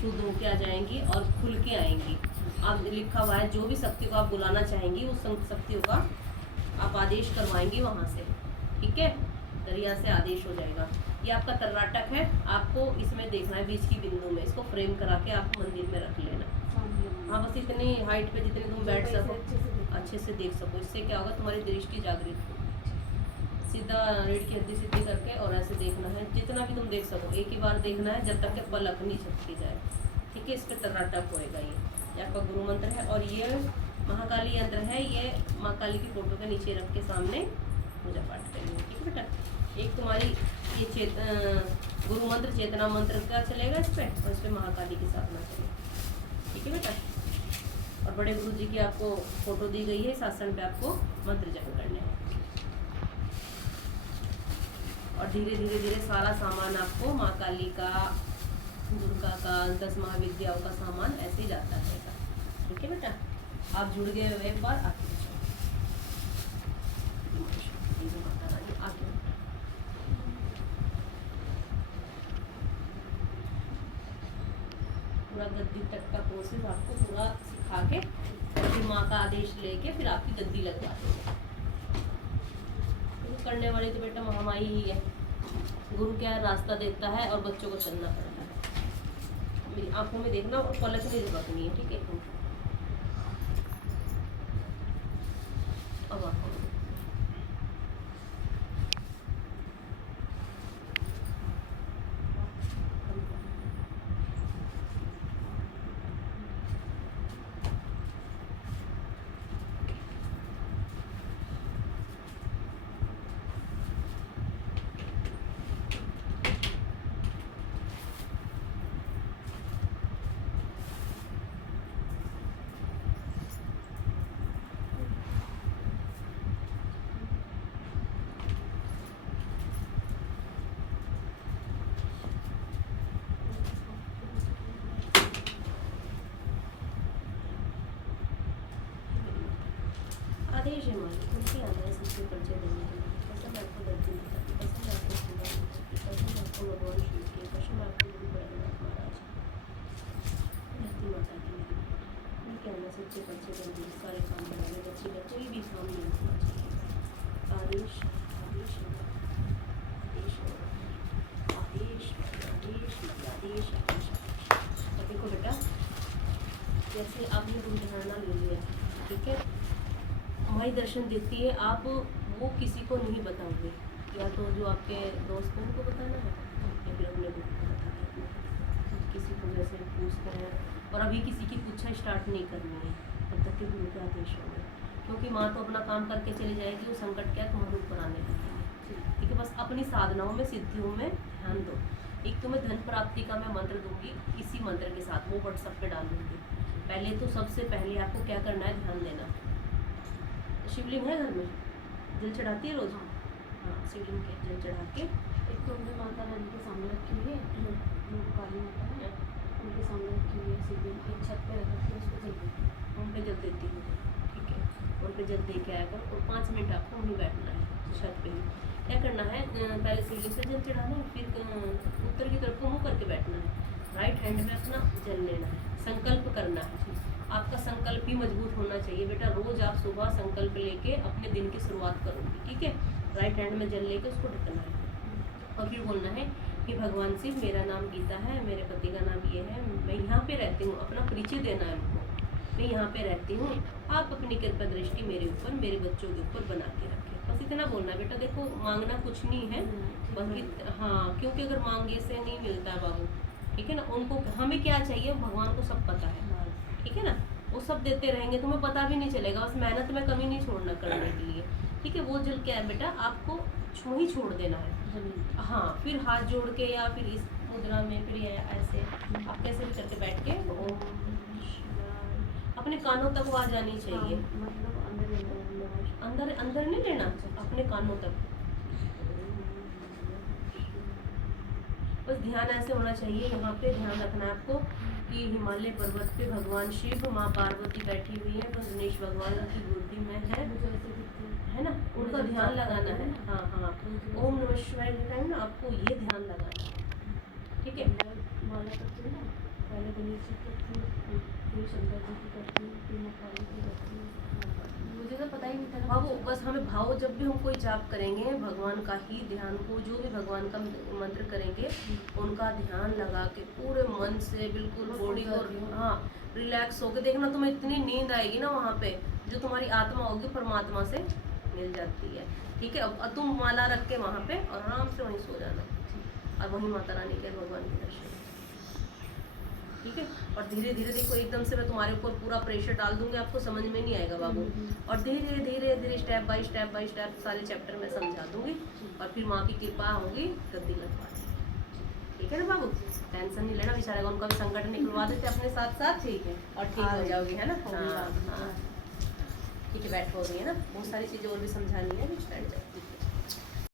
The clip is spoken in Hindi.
शुद्ध होके आ जाएंगी और खुल के आएंगी। अब लिखा हुआ है जो भी शक्तियों को आप बुलाना चाहेंगी उस शक्तियों का आप आदेश करवाएंगी वहाँ से, ठीक है। दरिया से आदेश हो जाएगा। ये आपका तर्राटक है, आपको इसमें देखना है बीच की बिंदु में, इसको फ्रेम करा के आप मंदिर में रख लेना। हाँ, बस इतनी हाइट पे जितनी तुम बैठ सको, अच्छे से देख सको। इससे क्या होगा, तुम्हारी दृष्टि जागृत होगी। सीधा रीढ़ की हड्डी सीधी करके और ऐसे देखना है, जितना भी तुम देख सको। एक ही बार देखना है जब तक कि पलक नहीं झपकी जाए, ठीक है। इस पर तर्राटक होएगा। ये आपका गुरु मंत्र है और ये महाकाली यंत्र है। ये माँ काली की फोटो के नीचे रख के सामने पूजा पाठ करेंगे, ठीक है बेटा। एक तुम्हारी ये गुरु मंत्र चेतना मंत्र का चलेगा इस पर, और इस पर महाकाली की स्थापना चलेगी, ठीक है बेटा। और बड़े गुरु जी की आपको फोटो दी गई है, शासन पे आपको मंत्र जप करने हैं। और धीरे धीरे धीरे सारा सामान आपको माँ काली का, दुर्गा का, 10 महाविद्याओं का सामान ऐसे ही जाता रहेगा, ठीक है बेटा। आप जुड़ गए हो एक बार, आगे पूरा गद्दी तक का प्रोसेस आपको पूरा सिखा के फिर माँ का आदेश लेके फिर आपकी गद्दी लगवा देंगे। तो करने वाली तो बेटा महामाई ही है। गुरु क्या है, रास्ता देता है और बच्चों को चलना पड़ता है। मेरी आंखों में देखना और पलक नहीं झपकनी है, ठीक है। अब आंखों में आदेश है मालिक, उनके आता है सबसे परिचय देने के लिए। पसंद आपको गद्दी माता की, पसंद आपको खुदा माता की, पसंद आपको भगवान शिव की, पसंद आपको गुरु बैद्यनाथ महाराज गद्दी माता की। उनके आना सबसे परिचय देने के लिए सारे काम बनाने, बच्चे का कोई भी काम नहीं होना चाहिए। आदेश आदेश आदेश आदेश आदेश आदेश आदेश। तो देखो बेटा, जैसे आपने गुरु धारणा ले लिया, ठीक है। माई दर्शन देती है, आप वो किसी को नहीं बताओगे, या तो जो आपके दोस्त हैं उनको बताना है या फिर अपने गुरु को बताना है। किसी को जैसे पूछते हैं, और अभी किसी की पूछा स्टार्ट नहीं करनी है तब तक के गुरु के आदेश होंगे, क्योंकि माँ तो अपना काम करके चली जाएगी। वो संकट क्या तुम्हारे ऊपर आने लगेंगे, ठीक है। बस अपनी साधनाओं में, सिद्धियों में ध्यान दो। एक तुम्हें धन प्राप्ति का मैं मंत्र दूंगी, इसी मंत्र के साथ वो व्हाट्सएप पे डाल दूंगी। पहले तो सबसे पहले आपको क्या करना है, ध्यान देना। शिवलिंग है घर में, जल चढ़ाती है रोज? हाँ, शिवलिंग के जल चढ़ा के एक तो उनकी माता रानी के सामने रखी हुई है, काली माता है, उनके सामने रखी हुई है शिवलिंग, एक छत पे रख के उसको जल देती है। उन पे जल देती हूँ, ठीक है। उन पे जल दे के आया करो और 5 मिनट आपको वहीं बैठना है छत पे ही। क्या करना है, पहले शिवलिंग से जल चढ़ाना है, फिर उत्तर की तरफ को मुँह करके बैठना है। राइट हैंड में अपना जल लेना है, संकल्प करना है। आपका संकल्प ही मजबूत होना चाहिए बेटा। रोज आप सुबह संकल्प लेके अपने दिन की शुरुआत करोगे, ठीक है। राइट हैंड में जल लेके उसको ढकना है और फिर बोलना है कि भगवान शिव, मेरा नाम गीता है, मेरे पति का नाम ये है, मैं यहाँ पे रहती हूँ। अपना परिचय देना है उनको, मैं यहाँ पे रहती हूँ, आप अपनी कृपा दृष्टि मेरे ऊपर, मेरे बच्चों के ऊपर बना के रखें। बस इतना बोलना बेटा। देखो, मांगना कुछ नहीं है, बस हाँ, क्योंकि अगर मांगे से नहीं मिलता है बाबू, ठीक है ना। उनको, हमें क्या चाहिए भगवान को सब पता है, ठीक है ना। वो सब देते रहेंगे, तुम्हें पता भी नहीं चलेगा। बस मेहनत में कमी नहीं छोड़ना करने के लिए, ठीक है। वो जल क्या है बेटा, आपको ही छोड़ देना है। हाँ, फिर हाथ जोड़ के या फिर इस मुद्रा में, फिर ऐसे आप कैसे भी करके बैठ के अपने कानों तक आवाज आनी चाहिए। मतलब अंदर अंदर नहीं लेना, अपने कानों तक। बस ध्यान ऐसे होना चाहिए। यहाँ पे ध्यान रखना है आपको कि हिमालय पर्वत पे भगवान शिव, माँ पार्वती बैठी हुई है, बस गणेश भगवान की गोदी में है ना, उनका ध्यान लगाना है। हाँ हाँ, ओम नमः शिवाय के टाइम ना आपको ये ध्यान लगाना है, ठीक है। माला करती है ना, पहले गणेश जी करती हूँ, फिर शंकर जी की करती हूँ, फिर माँ काली की करती हूँ। मुझे तो पता ही नहीं था ना। बाबू बस हमें भाव, जब भी हम कोई जाप करेंगे भगवान का ही ध्यान को, जो भी भगवान का मंत्र करेंगे उनका ध्यान लगा के पूरे मन से बिल्कुल मैं बॉडी सो को, जाती हूँ। हाँ रिलैक्स होके देखना, तुम्हें इतनी नींद आएगी ना वहाँ पे, जो तुम्हारी आत्मा होगी परमात्मा से मिल जाती है। ठीक है, अब तुम माला रख के वहाँ पे और आराम से वहीं सो जाना, और वहीं माता रानी के भगवान के दर्शन। ठीक है, और धीरे धीरे देखो, एकदम से मैं तुम्हारे ऊपर पूरा प्रेशर डाल दूंगी, आपको समझ में नहीं आएगा बाबू। और धीरे धीरे धीरे स्टेप बाय स्टेप सारे चैप्टर में समझा दूंगी, और फिर माँ की कृपा होगी, गद्दी लगवा देंगे। ठीक है ना बाबू, टेंशन नहीं लेना, बेचारे उनका भी संकट निकलवा देते अपने साथ साथ। ठीक है, और ठीक हो जाओगी, है ना। हाँ हाँ ठीक है, बैठो, हो गई है ना, बहुत सारी चीज़ें और भी समझानी है, बैठ जाओ।